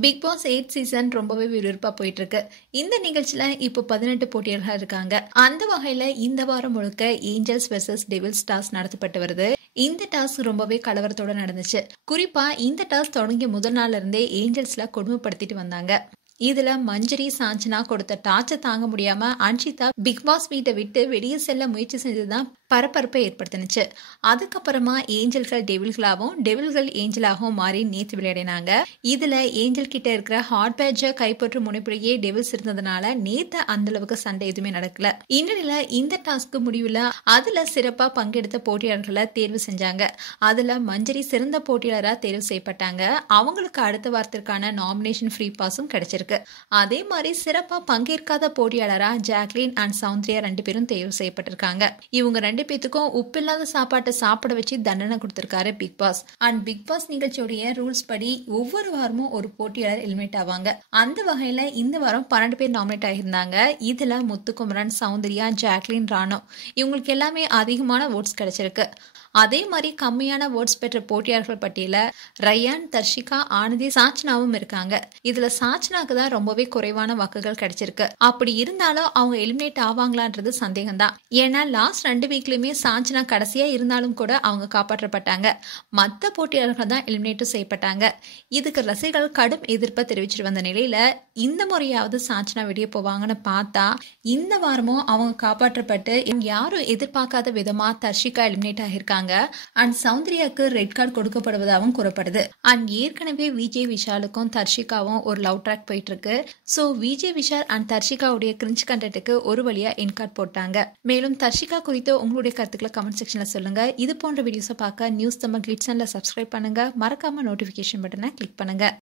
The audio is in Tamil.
பிக் பாஸ் 8 சீசன் ரொம்பவே விறுவிறுப்பா போயிட்டு இருக்கு. இந்த நிகழ்ச்சியில இப்போ 18 போட்டியாளர்கள் இருக்காங்க. அந்த வகையில இந்த வாரம் முழுக்க ஏஞ்சல்ஸ் வெர்சஸ் டெவில்ஸ் டாஸ் நடத்தப்பட்டு வருது. இந்த டாஸ் ரொம்பவே கலவரத்தோட நடந்துச்சு. குறிப்பா இந்த டாஸ் தொடங்கிய முதல் நாள்ல இருந்தே ஏஞ்சல்ஸ்ல கொடுமைப்படுத்திட்டு வந்தாங்க. இதுல மஞ்சரி சாஞ்சனா கொடுத்த டார்ச்சர் தாங்க முடியாம அன்ஷிதா பிக் பாஸ் வீட்டை விட்டு வெளியே செல்ல முயற்சி செஞ்சதுதான் பரபரப்பை ஏற்படுத்தினுச்சு. அதுக்கப்புறமா ஏஞ்சல்கள் டெவில்களாகவும் டெவில்கள் ஏஞ்சலாகவும் மாறி நேத்து விளையாடினாங்க. இதுல ஏஞ்சல் கிட்ட இருக்கிற ஹாட் பேட்ச கைப்பற்றும் முனைப்புடையே டெவில்ஸ் இருந்ததுனால நேத்து அந்த அளவுக்கு சண்டை எதுவுமே நடக்கல. இந்நிலையில இந்த டாஸ்க்கு முடிவுல அதுல சிறப்பா பங்கெடுத்த போட்டியாளர்களை தேர்வு செஞ்சாங்க. அதுல மஞ்சரி சிறந்த போட்டியாளரா தேர்வு செய்யப்பட்டாங்க. அவங்களுக்கு அடுத்த வாரத்திற்கான நாமினேஷன் ஃப்ரீ பாஸும் கிடைச்சிருக்கு. அதே மாதிரி சிறப்பா பங்கேற்காத போட்டியாளரா ஜாக்லின் அண்ட் சௌந்தர்யா 2 பேரும் தேர்வு செய்யப்பட்டிருக்காங்க. இவங்க 2 பேத்துக்கும் உப்பில்லாத சாப்பாட்டை சாப்பிட வச்சு தண்டனை கொடுத்திருக்காரு Bigg Boss. And Bigg Boss நிகழ்ச்சியுடைய ரூல்ஸ் படி ஒவ்வொரு வாரமும் ஒரு போட்டியாளர் எலிமினேட் ஆவாங்க. அந்த வகையில இந்த வாரம் 12 பேர் நாமினேட் ஆகியிருந்தாங்க. இதுல முத்துக்குமரன், சௌந்தர்யா, ஜாக்லின், ராணோ இவங்களுக்கு எல்லாமே அதிகமான ஓட்ஸ் கிடைச்சிருக்கு. அதே மாதிரி கம்மியான ஓட்ஸ் பெற்ற போட்டியாளர்கள் பட்டியல ரயான், தர்ஷிகா, ஆனந்தி, சாச்சனாவும் இருக்காங்க. இதுல சாச்சனாக்கு தான் ரொம்பவே குறைவான வாக்குகள் கிடைச்சிருக்கு. அப்படி இருந்தாலும் அவங்க எலிமினேட் ஆவாங்களான்றது சந்தேகம் தான். ஏன்னா லாஸ்ட் 2 வீக்லயுமே சாச்சனா கடைசியா இருந்தாலும் கூட அவங்க காப்பாற்றப்பட்டாங்க. மற்ற போட்டியாளர்கள் தான் எலிமினேட்டும் செய்யப்பட்டாங்க. இதுக்கு ரசிகர்கள் கடும் எதிர்ப்பை தெரிவிச்சிட்டு வந்த நிலையில இந்த முறையாவது சாச்சனா வெளியே போவாங்கன்னு பார்த்தா இந்த வாரமும் அவங்க காப்பாற்றப்பட்டு யாரும் எதிர்பார்க்காத விதமா தர்ஷிகா எலிமினேட் ஆகியிருக்காங்க. அண்ட் சௌந்தர்யாக்கு ரெட் கார்டு கொடுக்கப்படுவதாகவும் கூறப்படுது. அண்ட் ஏற்கனவே விஜய் விஷாலுக்கும் தர்ஷிகாவும் ஒரு லவ் ட்ராக் போயிட்டு இருக்கு. சோ விஜய் விஷால் அண்ட் தர்ஷிகாவுடைய கிரிஞ்ச் கண்டென்ட்டுக்கு ஒரு வழியா என் கார்டு போட்டாங்க. மேலும் தர்ஷிகா குறித்து உங்களுடைய கருத்துக்களை கமெண்ட் செக்ஷன்ல சொல்லுங்க. இது போன்ற வீடியோஸை பார்க்க நியூஸ் தமிழ் கிளிட்ஸ் சேனலை சப்ஸ்கிரைப் பண்ணுங்க. மறக்காம நோட்டிபிகேஷன் பட்டனை கிளிக் பண்ணுங்க.